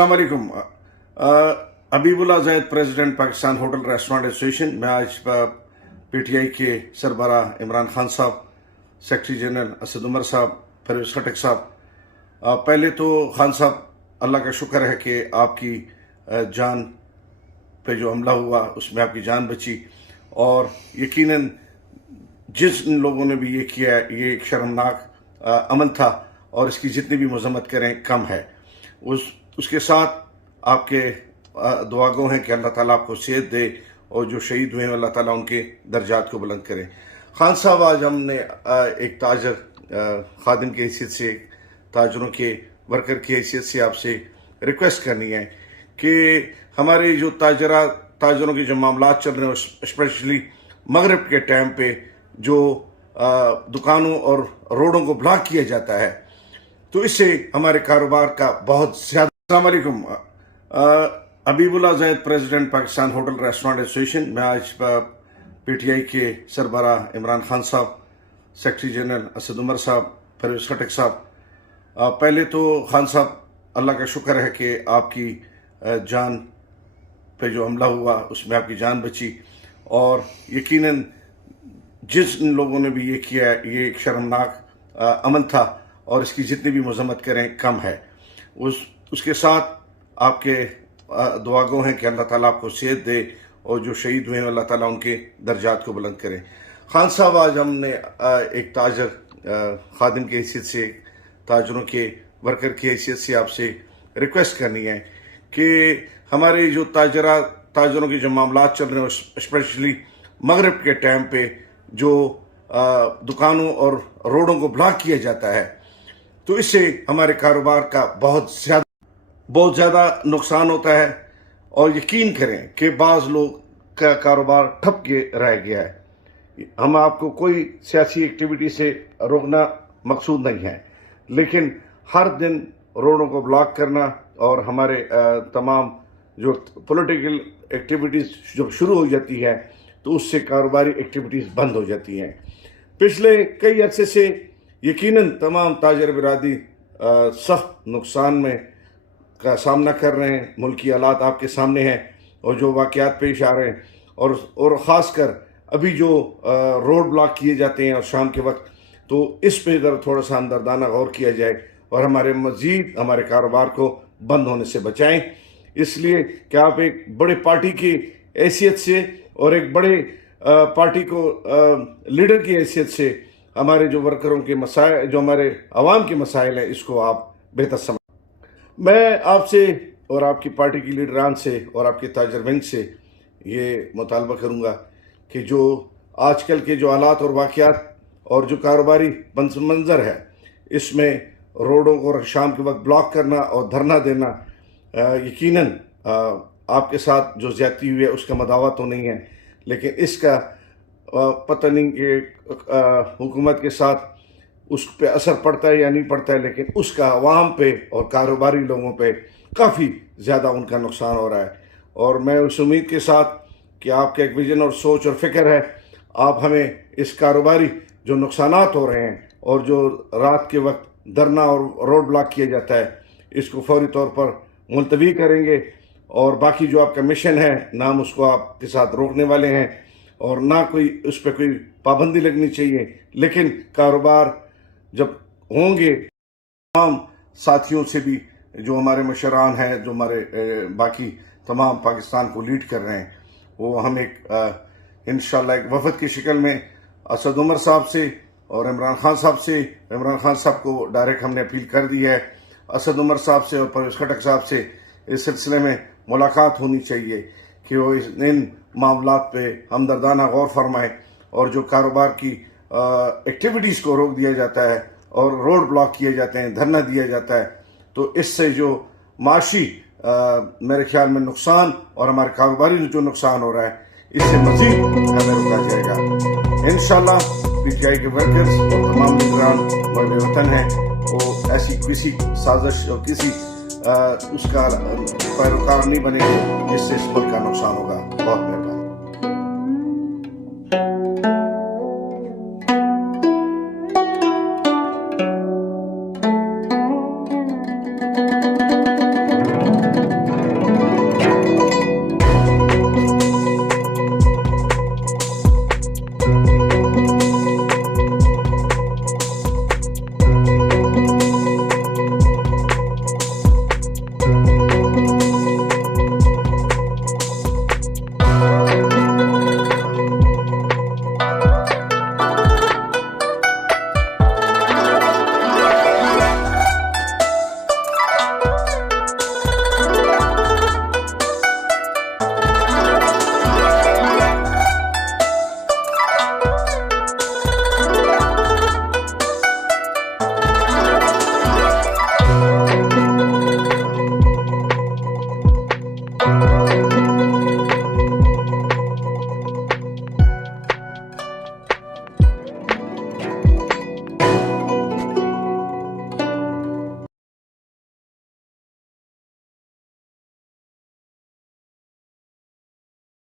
अस्सलाम वालेकुम। Habibullah Zaid, president Pakistan hotel restaurant association. मैं आज पीटीआई के सरबराह इमरान खान साहब, सेक्रेटरी जनरल असद उमर साहब, परवेज़ खटक साहब, पहले तो खान साहब अल्लाह का शुक्र है कि आपकी जान पे जो हमला हुआ उसमें आपकी जान बची, और यकीनन जिस लोगों ने भी ये किया ये एक शर्मनाक अमल था और इसकी जितनी भी मजम्मत करें कम है। उसके साथ आपके दुआगो हैं कि अल्लाह ताला आपको सेहत दे और जो शहीद हुए हैं अल्लाह ताला उनके दर्जात को बुलंद करें। खान साहब, आज हमने एक ताजर खादिम की हैसियत से, ताजरों के वर्कर की हैसियत से आपसे रिक्वेस्ट करनी है कि हमारे जो ताजरों के जो मामलात चल रहे हैं, स्पेशली मगरिब के टाइम पे जो दुकानों और रोडों को ब्लॉक किया जाता है, तो इससे हमारे कारोबार का बहुत ज़्यादा। अस्सलाम वालेकुम। Habibullah Zaid, president Pakistan hotel restaurant association. मैं आज पीटीआई के सरबराह इमरान खान साहब, सेक्रेटरी जनरल असद उमर साहब, परवेज़ खटक साहब, पहले तो खान साहब अल्लाह का शुक्र है कि आपकी जान पे जो हमला हुआ उसमें आपकी जान बची, और यकीनन जिस लोगों ने भी ये किया ये एक शर्मनाक अमल था और इसकी जितनी भी मजम्मत करें कम है। उसके साथ आपके दुआगो हैं कि अल्लाह ताला आपको सेहत दे और जो शहीद हुए हैं अल्लाह ताला उनके दर्जात को बुलंद करें। खान साहब, आज हमने एक ताजर खादिम की हैसियत से, ताजरों के वर्कर की हैसियत से आपसे रिक्वेस्ट करनी है कि हमारे जो ताजरों के जो मामलात चल रहे हैं, स्पेशली मगरिब के टाइम पे जो दुकानों और रोडों को ब्लॉक किया जाता है, तो इससे हमारे कारोबार का बहुत ज़्यादा नुकसान होता है। और यकीन करें कि बाज़ लोग का कारोबार ठप के रह गया है। हम आपको कोई सियासी एक्टिविटी से रोकना मकसूद नहीं है, लेकिन हर दिन रोडों को ब्लॉक करना और हमारे तमाम जो पॉलिटिकल एक्टिविटीज़ जब शुरू हो जाती है तो उससे कारोबारी एक्टिविटीज़ बंद हो जाती हैं। पिछले कई अरसे से यकीनन तमाम ताजर बिरादरी सख्त नुकसान में का सामना कर रहे हैं। मुल्की हालात आपके सामने हैं और जो वाक़यात पेश आ रहे हैं, और ख़ासकर अभी जो रोड ब्लॉक किए जाते हैं और शाम के वक्त, तो इस पे ज़रा थोड़ा सा अंदरदाना गौर किया जाए और हमारे कारोबार को बंद होने से बचाएं। इसलिए कि आप एक बड़े पार्टी की हैसियत से और एक बड़े पार्टी को लीडर की हैसियत से हमारे जो वर्करों के मसाइल, जो हमारे आवाम के मसाइल हैं, इसको आप बेहतर समझ। मैं आपसे और आपकी पार्टी की लीडरान से और आपके ताजर विंग से ये मुतालबा करूँगा कि जो आजकल के जो हालात और वाक़यात और जो कारोबारी मंजर है, इसमें रोडों को शाम के वक्त ब्लॉक करना और धरना देना, यकीनन आपके साथ जो ज़्यादती हुई है उसका मदावा तो नहीं है, लेकिन इसका पता नहीं कि हुकूमत के साथ उस पर असर पड़ता है या नहीं पड़ता है, लेकिन उसका अवाम पे और कारोबारी लोगों पे काफ़ी ज़्यादा उनका नुकसान हो रहा है। और मैं उस उम्मीद के साथ कि आपका एक विजन और सोच और फिक्र है, आप हमें इस कारोबारी जो नुकसानात हो रहे हैं और जो रात के वक्त धरना और रोड ब्लॉक किया जाता है, इसको फौरी तौर पर मुलतवी करेंगे, और बाकी जो आपका मिशन है ना हम उसको आपके साथ रोकने वाले हैं और ना कोई उस पर कोई पाबंदी लगनी चाहिए। लेकिन कारोबार जब होंगे, तमाम साथियों से भी जो हमारे मशरान हैं, जो हमारे बाकी तमाम पाकिस्तान को लीड कर रहे हैं, वो हम एक इंशाल्लाह एक वफद की शक्ल में असद उमर साहब से और इमरान खान साहब को डायरेक्ट हमने अपील कर दी है। असद उमर साहब से और परवेज़ खटक साहब से इस सिलसिले में मुलाकात होनी चाहिए कि वो इन मामलात पे हमदर्दाना गौर फरमाएं, और जो कारोबार की एक्टिविटीज़ को रोक दिया जाता है और रोड ब्लॉक किए जाते हैं, धरना दिया जाता है, तो इससे जो माशी मेरे ख्याल में नुकसान और हमारे कारोबारी जो नुकसान हो रहा है, इससे मज़ीद हमें रोका जाएगा। इंशाल्लाह पीटीआई के वर्कर्स और तमाम लीडरान मर्द वतन हैं, वो ऐसी किसी साजिश और किसी उसका पैरोकार नहीं बनेंगे जिससे इस मुल्क का नुकसान होगा। बहुत